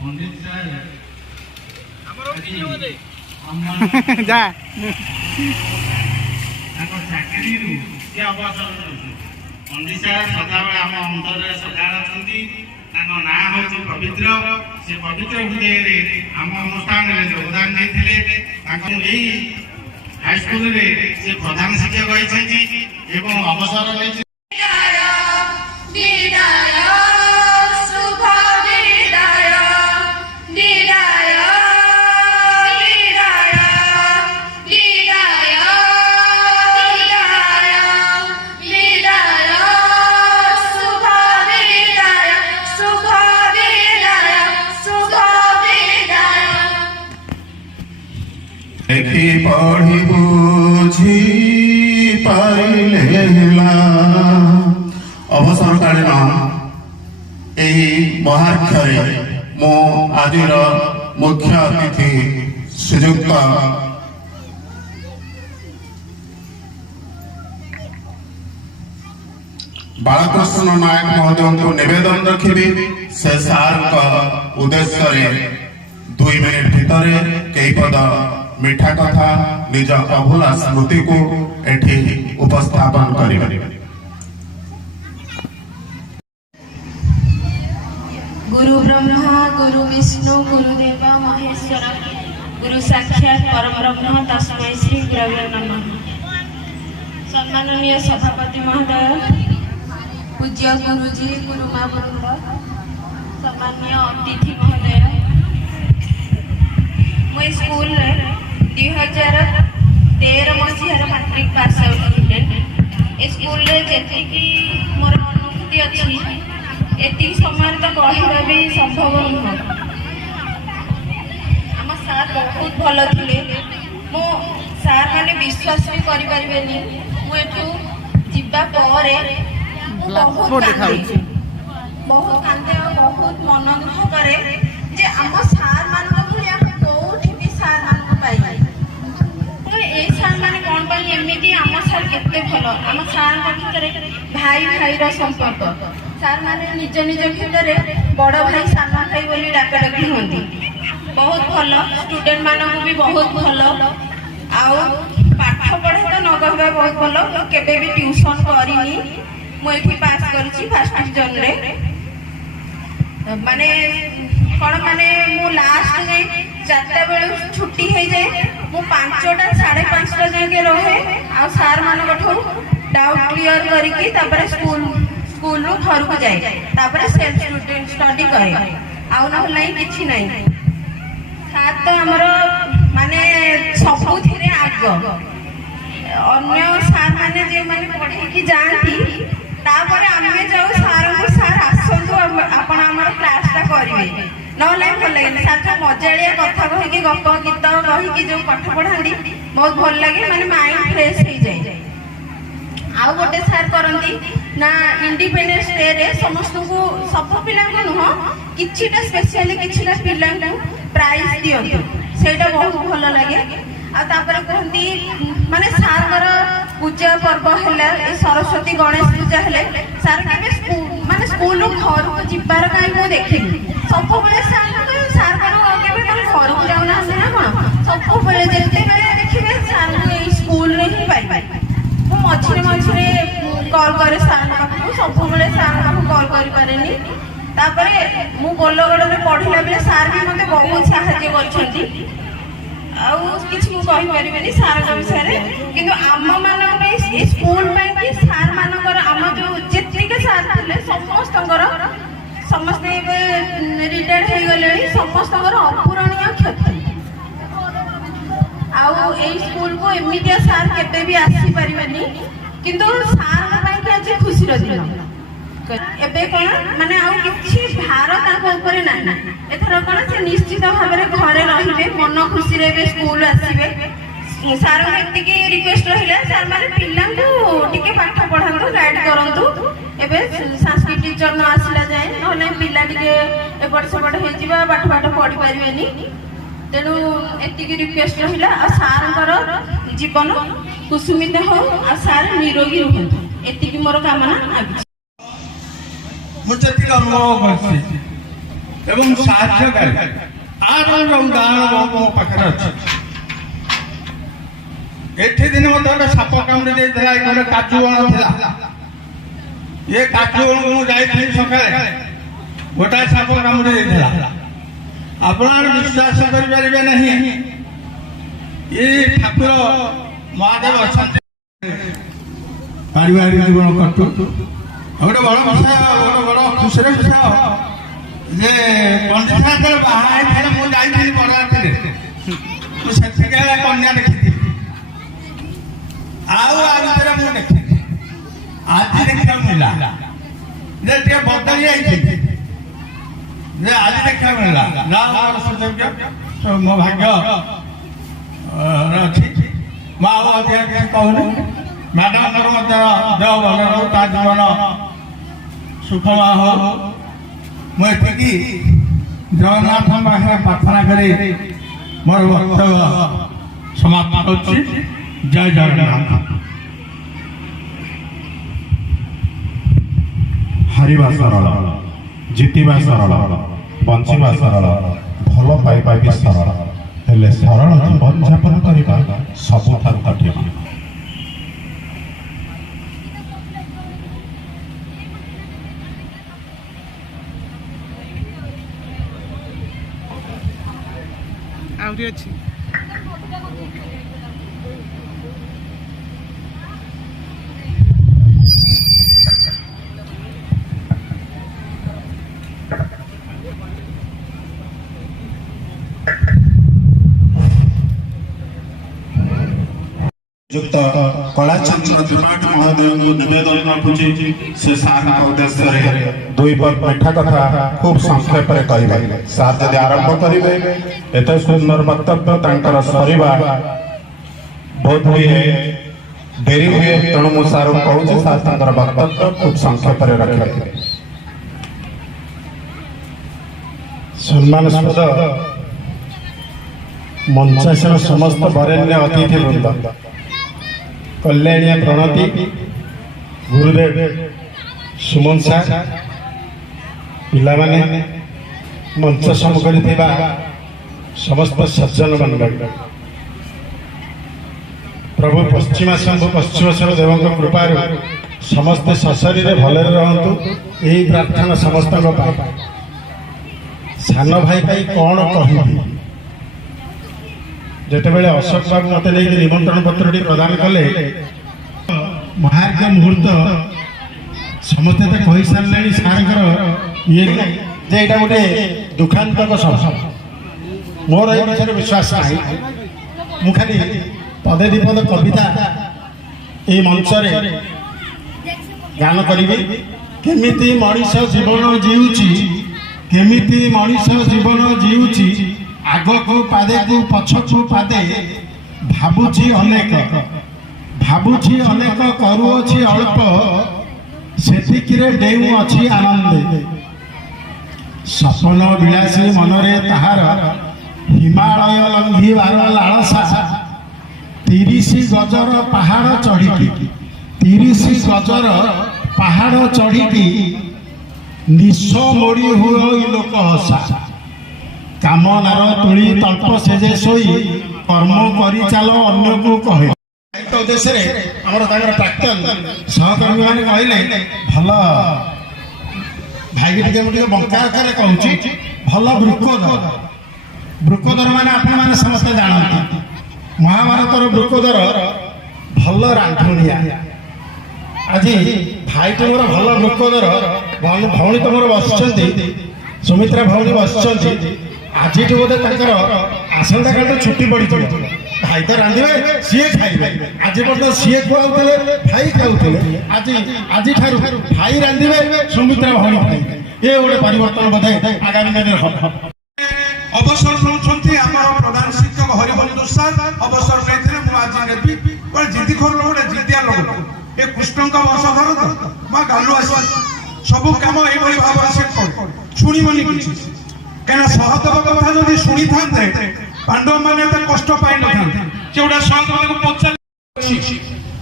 जा चाकरी से अवसर पंडित साहब सदाबे आम अंतर सदाड़ अच्छा ना हूँ पवित्र से पवित्र हृदय आम अनुष्ठान योगदान देते हाईस्कल से प्रधान शिक्षक होती अवसर नहीं पढ़ी बुझी पाइलेला अवसरकालीन यही महाक्षरे मो आज मुख्य अतिथि श्रीजुक्त बालकृष्ण नायक महोदय को निवेदन रखी से सार उद्देश्य 2 मिनिट भितर कई पद मीठा कथा निज अभूला स्मृति को एठी उपस्थापन करिबे। गुरु ब्रह्मा गुरु विष्णु गुरुदेव महेश्वर गुरु साक्षात परब्रह्म तस्मै श्री गुरवे नमः। सम्माननीय सभापति महोदय, पूज्य गुरुजी गुरुमा वृंद, सम्माननीय अतिथि महोदय, मैं स्कूल 2013 मसीहार matric pass out student. School जी मोर अनुभूति अच्छी एति समय तो कहवा भी संभव नुह। आम सार बहुत भल थे, मो सार मैंने विश्वास भी करें मुझू जीवा बहुत कांदे बहुत मन दुख करे जे आम सार मान कौटी भी सार मान पाई सार मैंने कौन पाई एमती आम सार केते भल आम सार भितर भाई भाईर संपर्क सार मैंने निज निज भितर बड़ भाई सान भाई बोली डाकाडाकी हमें बहुत भल स्टूडेंट मानक भी बहुत भल आउ पाठ पढ़े तो न कहवा बहुत भल केबे भी ट्यूशन करनी मुझे पास करी फर्स्ट डिविजन रे माने कौन माने मु लास्ट जाए 4टा बेलू छुट्टी हो जाए मु 5टा 5:30 जाके रहे आ सार मान डाउट क्लियर करके तापर स्कूल रू घर को जाए तापर सेल्फ स्टडी करे आउ ना किछि नहीं सार तो हमर माने सबुथिरे आग अन्य सार माने जे माने पढ़े की जानती तापर आमे जाऊ सार को सार आसंतु आपण हमर क्लासटा करिवे नले भल लगे सार मजाड़िया कथा कहीकि गप गीत कहीकि जो पाठ पढ़ाती बहुत भल लगे माने माइंड फ्रेश हो जाए। आउ गोटे सार करती ना इंडिपेंडेंस डे रे समस्त को सब पिला नुह किछिटा स्पेशली किछिटा पिला प्राइज दियंतु सेटा बहुत भल लगे। आ तापर कहती माने सार पूजा पर्व है सरस्वती गणेश पूजा है सार के माने स्कूल घर को जीवार कहीं मुझे देखी सब सार घर को जाऊना ना कौन सब देखिए सार स्कूल ही पाई मझे मझे कल करे सार पाखु सब सार पाखु कल करें मु गोलगढ़ में पढ़ला बेले सार भी मत बहुत साहाଯ୍य कर सार विषय किंतु आम मान स्कूल सार मानकर आम जो जितने सार थे समस्त रिटायर्ड हो गले समस्त अपूरणीय क्षति आउ स्कूल को एमती सार केते भी आसी पारे किंतु सार आज खुशी दिन एबे कौन माने आउ किछि भारत ऊपर ना एथर कौन से निश्चित भाव में घरे रहिबे मन खुशी रे स्कूल आसीबे सार एतिके रिक्वेस्ट रहिला सार माने पिल्ला को टिके पाठ पढांतु गाइड करंतु एबे संस्कृत टीचर न आसिला जाय नले पिल्ला टिके एपट सेपट हे जिबा पाठ पढी पारिबेनी तेणु एतिके रिक्वेस्ट रहिला आ सारंकर जीवन कुसुमित हो आ सार निरोगी रहंतु एतिके मोर कामना आबि मुझे अनुभव कर ଏବଂ ସାହାଯ୍ୟକାରୀ ଆର ଉଦାହରଣ ମୋ ପାଖରେ ଅଛି। ଏଠି ଦିନ ମତେ ଗୋଟେ ସାପ କାମୁଡି ଦେଇଥିଲା, ଗୋଟେ କାଜୁ ବଣ ଥିଲା। ଏ କାଜୁ ବଣକୁ ମୁଁ ଯାଇଥିଲି ସକାଳେ, ଗୋଟାଏ ସାପ କାମୁଡି ଦେଇଥିଲା। ଆପଣ ବିଶ୍ୱାସ କରିପାରିବେ ନାହିଁ, ଏ ଠାକୁର ମହାଦେବ ଅଛନ୍ତି। ପାରିବାରିକ ଜୀବନ କଟୁ ଗୋଟେ ବଡ ବିଷୟ, ଗୋଟେ ବଡ ଖୁସିର ବିଷୟ ଯେ ପଣ୍ଡିତ ଯେତେବେଳେ ବାହା ହେଇଥିଲେ ମୁଁ ଯାଇଥିଲି ବରଯାତ୍ରୀରେ, ମୁଁ ସେଠିକା କନ୍ୟା ଦେଖିଥିଲି। ଆଉ ଭିତରେ ମୁଁ ଦେଖିଲି, ଆଜି ଦେଖିବାକୁ ମିଳିଲା ଯେ ଟିକେ ବଦଳି ଯାଇଛି, ଯେ ଆଜି ଦେଖିବାକୁ ମିଳିଲା। ମୋ ଭାଗ୍ୟ ଅଛି। ମୁଁ ଆଉ ଅଧିକା କିଛି କହୁନି। ମ୍ୟାଡାମଙ୍କର ମଧ୍ୟ ଦେହ ଭଲ ରହୁ, ତା ଜୀବନ ସୁଖମୟ ହଉ। ମୁଁ ଏତିକି ଜଗନ୍ନାଥଙ୍କ ପାଖରେ ପ୍ରାର୍ଥନା କରି ମୋର ବକ୍ତବ୍ୟ ସମାପ୍ତ କରୁଛି। ଜୟ ଜଗନ୍ନାଥ। ହାରିବା ସରଳ, ଜିତିବା ସରଳ, ବଞ୍ଚିବା ସରଳ, ଭଲ ପାଇବା ବି ସରଳ, ହେଲେ ସରଳ ଜୀବନଯାପନ କରିବା ସବୁଠାରୁ କଠିନ। ଆହୁରି ଅଛି। ଯୁକ୍ତ କଳାଚନ୍ଦ୍ର ତ୍ରିପାଠୀ ମହୋଦୟଙ୍କୁ ନିବେଦନ ରଖୁଛି, ସେ ସାରଙ୍କ ଉଦ୍ଦେଶ୍ୟରେ ଦୁଇ ମିଠା କଥା ଖୁବ୍ ସଂକ୍ଷେପରେ କହିବେ। ସାର୍ ଯଦି ଆରମ୍ଭ କରିବେ, ଏତେ ସୁନ୍ଦର ବକ୍ତବ୍ୟ ତାଙ୍କର ସରିବା ବୋଧ ହୁଏ ଡେରି ହୁଏ, ତେଣୁ ମୁଁ ସାରଙ୍କୁ କହୁଛି ସାର୍ ତାଙ୍କର ବକ୍ତବ୍ୟ ଖୁବ୍ ସଂକ୍ଷେପରେ ରଖିବେ। ସମ୍ମାନସ୍ପଦ ମଞ୍ଚାସୀନ ସମସ୍ତ ବରେଣ୍ୟ ଅତିଥି ବୃନ୍ଦ, କଲ୍ୟାଣୀୟ ପ୍ରଣତି, ଗୁରୁଦେବ ସୁମନ ସାର୍, ପିଲାମାନେ, ମଞ୍ଚ ସମ୍ମୁଖରେ ଥିବା ସମସ୍ତ ସଜ୍ଜନ ମଣ୍ଡଳୀ, ପ୍ରଭୁ ପଶ୍ଚିମେଶ୍ୱର ଦେବଙ୍କ କୃପାରୁ ସମସ୍ତେ ସଶରୀରେ ଭଲରେ ରହନ୍ତୁ, ଏହି ପ୍ରାର୍ଥନା ସମସ୍ତଙ୍କ ପାଇଁ। ସାନ ଭାଇ ପାଇଁ କ'ଣ କହିବି? ଯେତେବେଳେ ଅଶୋକ ବାବୁ ମତେ ନେଇକି ନିମନ୍ତ୍ରଣ ପତ୍ରଟି ପ୍ରଦାନ କଲେ, ମହାର୍ଘ ମୁହୂର୍ତ୍ତ ସମସ୍ତେ ତ କହିସାରିଲେଣି ସାର୍ଙ୍କର ଇଏ ଯେ ଏଇଟା ଗୋଟେ ଦୁଃଖାନ୍ତକ ସଭା। ମୋର ଏ ବିଷୟରେ ବିଶ୍ୱାସ ନାହିଁ। ମୁଁ ଖାଲି ପଦେ ଦିପଦ କବିତା এই ମଞ୍ଚରେ ଗାନ କରିବି। କେମିତି ମଣିଷ ଜୀବନ ଜିଉଚି, କେମିତି ମଣିଷ ଜୀବନ ଜିଉଚି, ଆଗକୁ ପାଦେକୁ ପଛକୁ ପାଦେ, ଭାବୁଛି ଅନେକ କରୁଅଛି ଅଳ୍ପ, ସେତିକିରେ ଡେଉଁଅଛି ଆନନ୍ଦେ। ସପନ ବିଳାସୀ ମନରେ ତାହାର, ହିମାଳୟ ଲଙ୍ଘିବାର ଲାଳସା, 30 ଗଜର ପାହାଡ଼ ଚଢ଼ିକି, 30 ଗଜର ପାହାଡ଼ ଚଢ଼ିକି, ନିଶ ମୋଡ଼ି ହୁଏ ଲୋକ ହସା। କାମନାର ତୁଳି ତଳ୍ପ ସେଜେ ଶୋଇ, କର୍ମ କରିଚାଲ ଅନ୍ୟକୁ କହେ। ଉଦ୍ଦେଶ୍ୟରେ ଆମର ତାଙ୍କର ପ୍ରାକ୍ତନ ସହକର୍ମୀ ମାନେ କହିଲେ, ଭଲ ଭାଇକି ଟିକେ ମୁଁ ଟିକେ ବଙ୍କା ଆକାରରେ କହୁଛି, ଭଲ ବୃକୋଦର ମାନେ ଆପଣମାନେ ସମସ୍ତେ ଜାଣନ୍ତି। ମହାଭାରତର ବୃକୋଦର ଭଲ ରାନ୍ଧୁଣିଆ। ଆଜି ଭାଇ ତୁମର ଭଲ ବୃକୋଦର, ଭଉଣୀ ତୁମର ବସିଛନ୍ତି, ସୁମିତ୍ରା ଭଉଣୀ ବସିଛନ୍ତି। ଆଜିଠୁ ବୋଧେ ତାଙ୍କର ଆସନ୍ତାକାଲି ଛୁଟି ପଡ଼ିଯିବ। ଭାଇ ତ ରାନ୍ଧିବେ, ସିଏ ଖାଇବେ। ଆଜି ପର୍ଯ୍ୟନ୍ତ ସିଏ ଖୁଆଉଥିଲେ, ଭାଇ ଖାଉଥିଲେ। ଆଜିଠାରୁ ଭାଇ ରାନ୍ଧିବେ, ସୁମିତ୍ରା ଭଉଣୀ ଖାଇବେ। ଏ ଗୋଟେ ପରିବର୍ତ୍ତନ ବୋଧେ ଆଗାମୀ ଦିନରେ ହବ। ଅବସର ନେଉଛନ୍ତି ଆମର ପ୍ରଧାନ ଶିକ୍ଷକ ହରିବନ୍ଧୁ ସାର୍। ଅବସର ନେଇଥିଲେ, ମୁଁ ଆଜି ନେବି। ଜିଦି ଖୋର ଗୋଟେ ଜିଦିଆ ଲୋକ, ଏ କୃଷ୍ଣଙ୍କ ବଂଶଧର ତ, ବା ଗାଲୁ ଆସି ସବୁ କାମ ଏଇଭଳି ଭାବରେ ସେ ଶୁଣିବନି କିଛି। କାହିଁକିନା ସହଦେବ କଥା ଯଦି ଶୁଣିଥାନ୍ତେ, ପାଣ୍ଡବ ମାନେ ଏତେ କଷ୍ଟ ପାଇନଥାନ୍ତେ। ସେ ଗୋଟେ ସହଦେବକୁ ପଚାରି,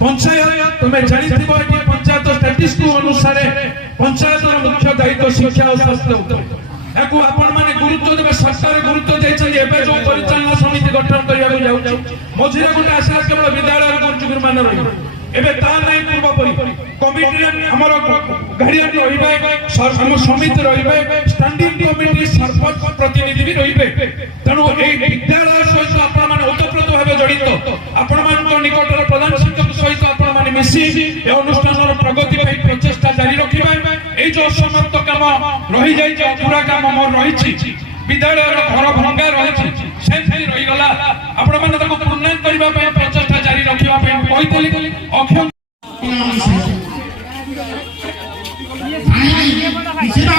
ପଞ୍ଚାୟତ ତୁମେ ଜାଣିଥିବ, ଏଠି ପଞ୍ଚାୟତ ଷ୍ଟାଟିଷ୍ଟିକ୍ସ ଅନୁସାରେ ପଞ୍ଚାୟତର ମୁଖ୍ୟ ଦାୟିତ୍ୱ ଶିକ୍ଷା ଓ ସ୍ୱାସ୍ଥ୍ୟ ଉପରେ। याकू आपण माने गुरुत्व देबे सरकार गुरुत्व दैछन एबे जो परिचालना समिति गठन करिया को जाउ मझिरे गुटे आशा केवल विद्यालय गुरुजी मान रही एबे ता नै पूर्व परि कमिटी हमर गार्डियन रहिबे हम समिति रहिबे स्टैंडिंग कमिटी सरपंच प्रतिनिधि भी रहिबे तनु ए विद्यालय सहित आपण माने ओतप्रोत भाबे जड़ित आपण मान निकटर प्रधान शिक्षक सहित आपण माने मिसी ए अनुष्ठानर प्रगति पई प्रचेष्टा जारी रखिबा ए जो समाप्त काम रही जाई जे पूरा काम मोर रहिछि विद्यालय घर भंगा रहिछि सेथि रहि गला आपण माने ताको पूर्ण करबा पई प्रचेष्टा जारी रखिबा पई कहितली अक्षम शिक्षा